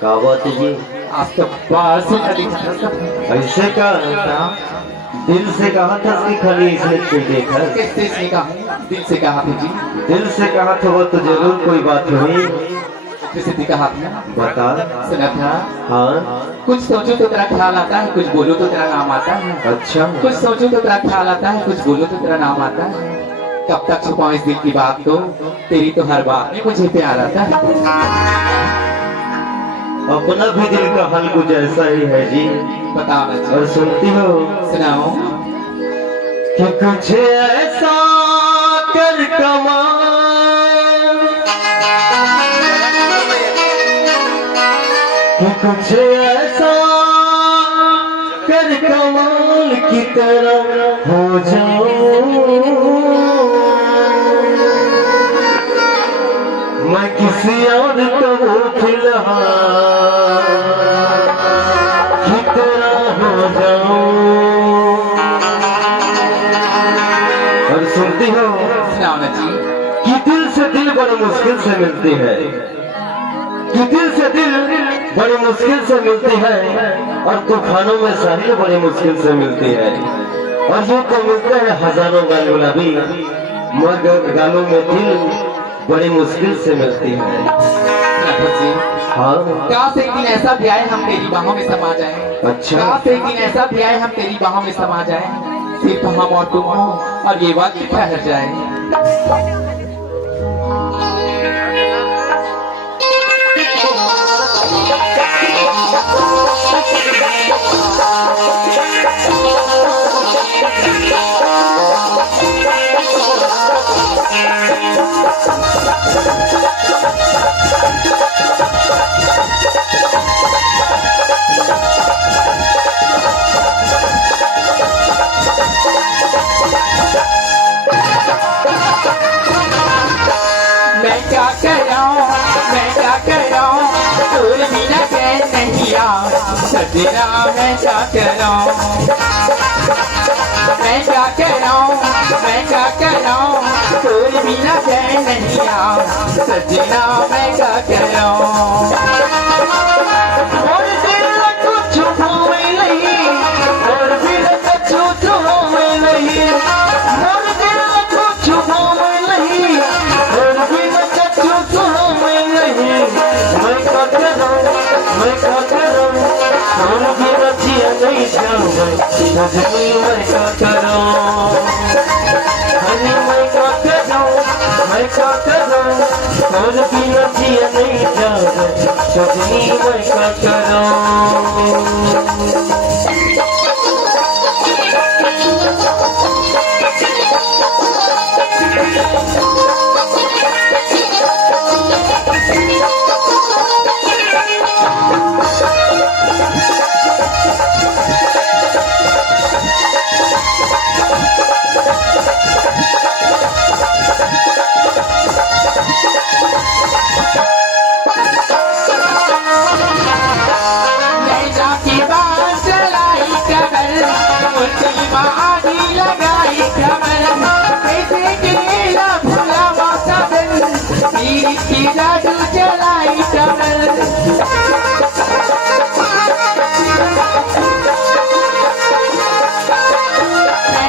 क्या बात है जी? आपके पास ऐसे का दिल से कहा था कि खाली इसे देखा? किस दिल से कहा? दिल से कहा था जी। दिल से कहा था वो तो जरूर कोई बात हुई। किसी ने कहा था? बता। सुना था? हाँ। कुछ सोचो तो तेरा ख्याल आता है, कुछ बोलो तो तेरा नाम आता है। अच्छा। कुछ सोचो तो तेरा ख्याल आता है, कुछ बोलो तो तेरा नाम आता है। कब तक छुपाऊं इस दिल की बात को, तेरी तो हर बात में मुझे प्यार आता है। अपना भी दिल का हाल कुछ ऐसा ही है जी। बताओ जी। और सुनती हो? सुनाओ। कि कुछ ऐसा कर कमाल, कि कुछ ऐसा कर कमाल की तरह हो जाऊं मैं किसी और को फिलहाल की तरह हो जाऊं। और सुनती हो? सुनाओ ना जी। कि दिल से दिल बड़ी मुश्किल से मिलती है, कि दिल से दिल बड़ी मुश्किल से मिलती है, और तूफानों में साहिल बड़ी मुश्किल से मिलती है। और यूं तो मिलते हैं हजारों गाल गुलाबी, मगर गालों में दिल बड़ी मुश्किल से मिलती है। हाँ। काश एक दिन ऐसा भी आए हम तेरी बाहों में समा जाए। अच्छा। काश एक दिन ऐसा भी आए हम तेरी बाहों में समा जाए, सिर्फ हम और तुम हो और ये वक्त ठहर जाए। मैं क्या कराऊं दूर बिना चैन नहीं आ सजना। मैं क्या कराऊं, मैं क्या कराऊं दूर बिना चैन नहीं आ सजना। मैं क्या कराऊं। और दिल कुछ होवे नहीं, और दिल कुछ होवे नहीं, और दिल कुछ होवे नहीं, और दिल कुछ होवे नहीं। मैं क्या करूं, मैं क्या करूं, और भी बचिया नहीं जाऊं सजनी। मैं क्या करूं, हरी मैं क्या करूं, मैं क्या करूं, और भी बचिया नहीं जाऊं सजनी। मैं क्या करूं। जादू चलाई कमल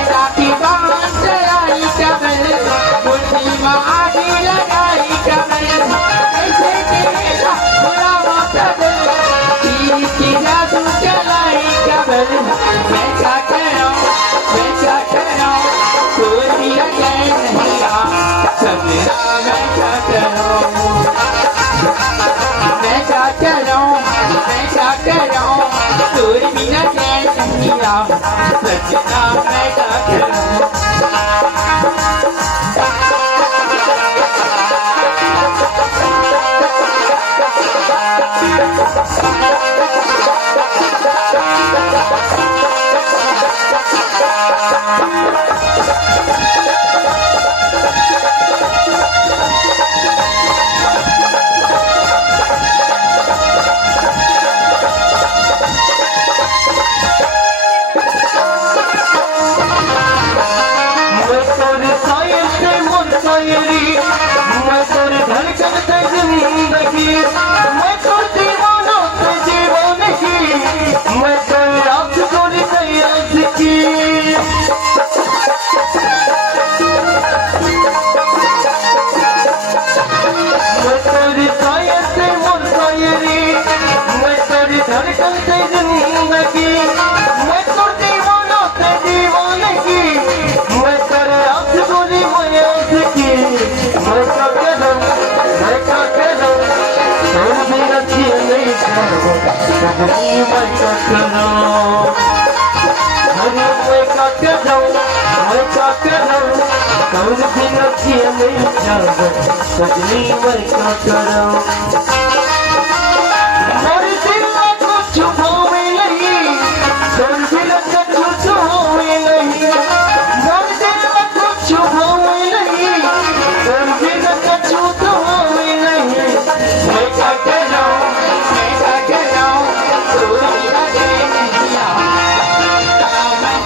राती बात चलाई कमल मुट्ठी में आग लगाई कमल ऐसे तेरा बुरा मौसम तीर की जादू चलाई कमल। मैं क्या करूं कोई भी अकेले नहीं आ सजना। मैं क्या करूं, मैं क्या करूं दूर बिना चैन नहीं आ सजना। मैं क्या करूं। मैं कोई रात गोरी नहीं रात की मैं तेरी साया से मोर सायरी मैं तेरी धड़कन से जिंदगी मैं तो दीवाना से दीवानगी मैं तेरे आँख गोरी मैं आँख की मैं क्या करूँ तुम भी अच्छी नहीं करो सजनी मैं क्या करूँ हरी मैं क्या करूँ तुम भी अच्छी नहीं करो सजनी मैं क्या करूँ मोर दिल को छुपावे नहीं तोर दिल को छुपावे नहीं मोर दिल को छुपावे नहीं तोर दिल को छुपावे नहीं मैं क्या करूँ तू मेरा चैन दिया मैं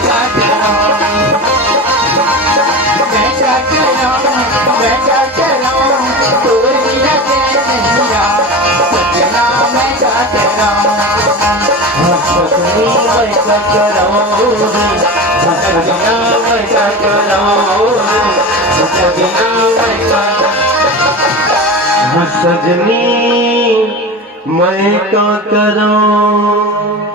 क्या करूं तू मेरा चैन दिया सजना मैं क्या करूं सजनी मैं क्या करूँ सजना मैं क्या करूँ सजना मैं क्या सजनी मैं क्या करूँ